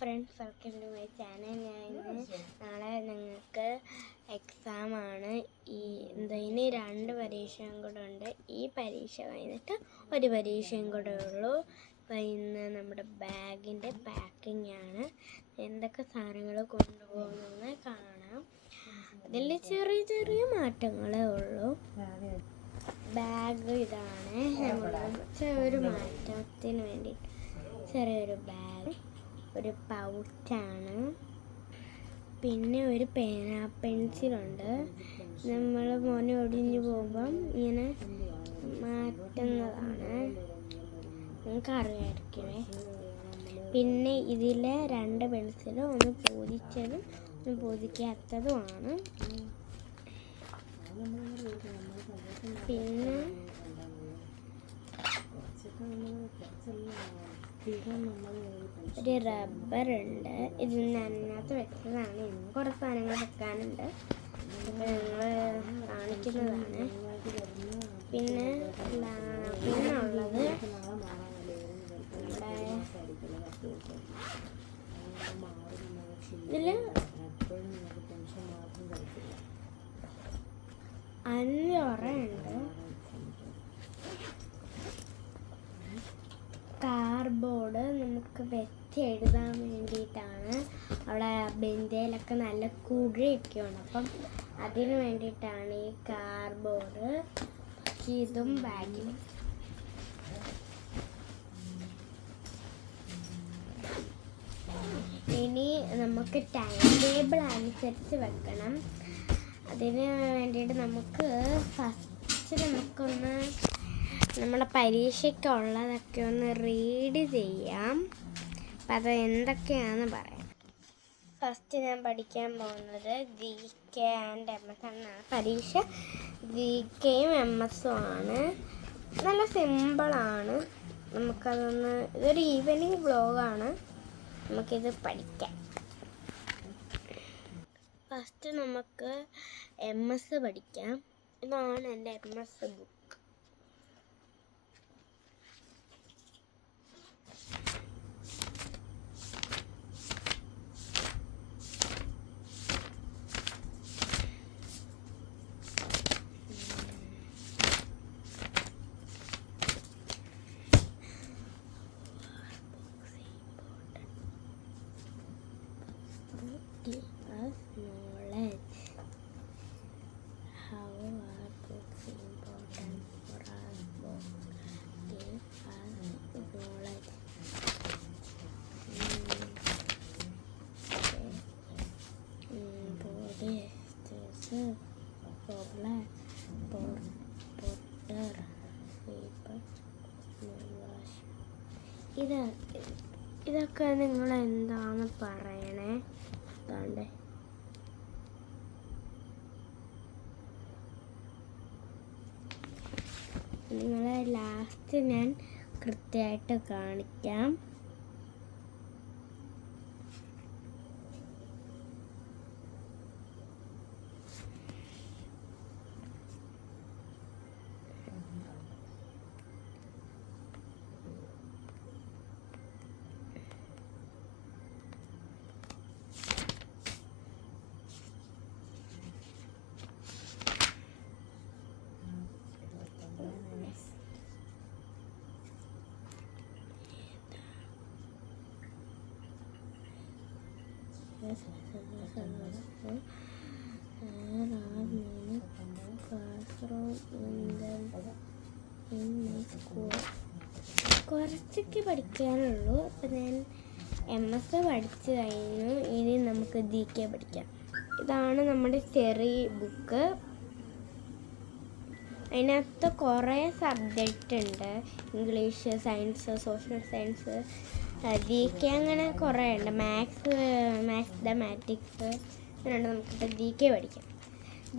Friends, welcome to my channel. നാളെ ഞങ്ങൾക്ക് എക്സാമാണ്. ഇനി 2 പരീക്ഷയും കൂടെ ഉണ്ട്. ഈ പരീക്ഷ കഴിഞ്ഞിട്ട് ഒരു പരീക്ഷയും കൂടെ ഉള്ളൂ. അപ്പോൾ ഇന്ന് നമ്മുടെ ബാഗിൻ്റെ പാക്കിംഗ് ആണ്. എന്തൊക്കെ സാധനങ്ങൾ കൊണ്ടുപോകുന്നതെന്ന് കാണാം. അതിൽ ചെറിയ ചെറിയ മാറ്റങ്ങളേ ഉള്ളൂ. ബാഗ് ഇതാണ്. ഒരു മാറ്റത്തിന് വേണ്ടിയിട്ട് ചെറിയൊരു ബാഗ്, ഒരു പൗച്ചാണ്, പിന്നെ ഒരു പേന പെൻസിലുണ്ട്. നമ്മൾ മോനെ ഒടിഞ്ഞു പോകുമ്പം ഇങ്ങനെ മാറ്റുന്നതാണ്, നിങ്ങൾക്ക് അറിയാമായിരിക്കുമേ. പിന്നെ ഇതിലെ 2 പെൻസിലും, ഒന്ന് പൂജിച്ചതും ഒന്ന് പൂജിക്കാത്തതുമാണ്. പിന്നെ ഒരു റബ്ബറുണ്ട്. ഇത് അതിനകത്ത് വെച്ചതാണ്. ഇന്ന് കുറേ സാധനങ്ങൾ വെക്കാനുണ്ട്, ഞങ്ങൾ കാണിക്കുന്നതാണ്. പിന്നെ ഉള്ളത് ഇതിൽ 5 ഉണ്ട്. കാർഡ്ബോർഡ് നമുക്ക് വെച്ച് എഴുതാൻ വേണ്ടിയിട്ടാണ്. അവിടെ ബെഞ്ചിലൊക്കെ നല്ല കുഴിയൊക്കെ ഉണ്ട്, അപ്പം അതിന് വേണ്ടിയിട്ടാണ് ഈ കാർഡ്ബോർഡ്. ഇതും ബാഗിലും. ഇനി നമുക്ക് ടൈം ടേബിൾ അനുസരിച്ച് വെക്കണം. അതിന് വേണ്ടിയിട്ട് നമുക്ക് ഫസ്റ്റ് നമുക്കൊന്ന് നമ്മുടെ പരീക്ഷയ്ക്കുള്ളതൊക്കെ ഒന്ന് റീഡ് ചെയ്യാം. അപ്പം അത് എന്തൊക്കെയാണെന്ന് പറയാം. ഫസ്റ്റ് ഞാൻ പഠിക്കാൻ പോകുന്നത് GK ആൻഡ് MS എന്നാണ്. പരീക്ഷ GKയും MSഉം ആണ്. നല്ല സിമ്പിളാണ്. ഇതൊരു ഈവനിങ് വ്ലോഗാണ്. നമുക്കിത് പഠിക്കാം. ഫസ്റ്റ് നമുക്ക് MS പഠിക്കാം. ഇതാണ് എൻ്റെ MS book. Give us knowledge. How are books important for us? Books give us knowledge. Body stress, problem, potter, paper, ഇതൊക്കെ നിങ്ങൾ എന്താണ് പറയണേ? അതാണ്ട് നിങ്ങളെ ലാസ്റ്റ് ഞാൻ കൃത്യമായിട്ട് കാണിക്കാം. കുറച്ചൊക്കെ പഠിക്കാനുള്ളൂ. അപ്പം ഞാൻ MS പഠിച്ചു കഴിഞ്ഞു. ഇനി നമുക്ക് GK പഠിക്കാം. ഇതാണ് നമ്മുടെ ചെറിയ ബുക്ക്. അതിനകത്ത് കുറേ സബ്ജക്റ്റ് ഉണ്ട്. English, science, social science, GK അങ്ങനെ കുറേ ഉണ്ട്. മാത്തമാറ്റിക്സ് അങ്ങനെയുണ്ട്. നമുക്കിപ്പോൾ GK പഠിക്കാം.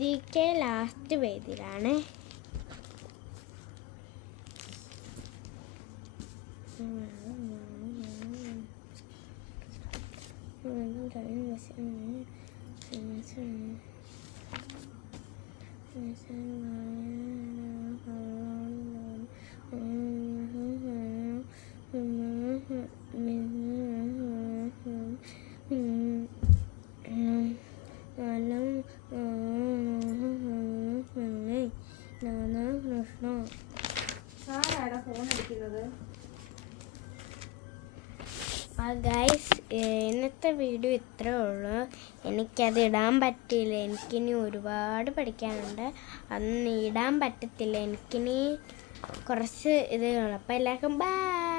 GK ലാസ്റ്റ് പേജിലാണ്. ഗൈസ്, ഇന്നത്തെ വീഡിയോ ഇത്രേ ഉള്ളൂ. എനിക്കത് ഇടാൻ പറ്റിയില്ല. എനിക്കിനി ഒരുപാട് പഠിക്കാനുണ്ട്. അതൊന്നും ഇടാൻ പറ്റത്തില്ല. എനിക്കിനി കുറച്ച് ഇതുകൾ. അപ്പോൾ എല്ലാവർക്കും ബൈ.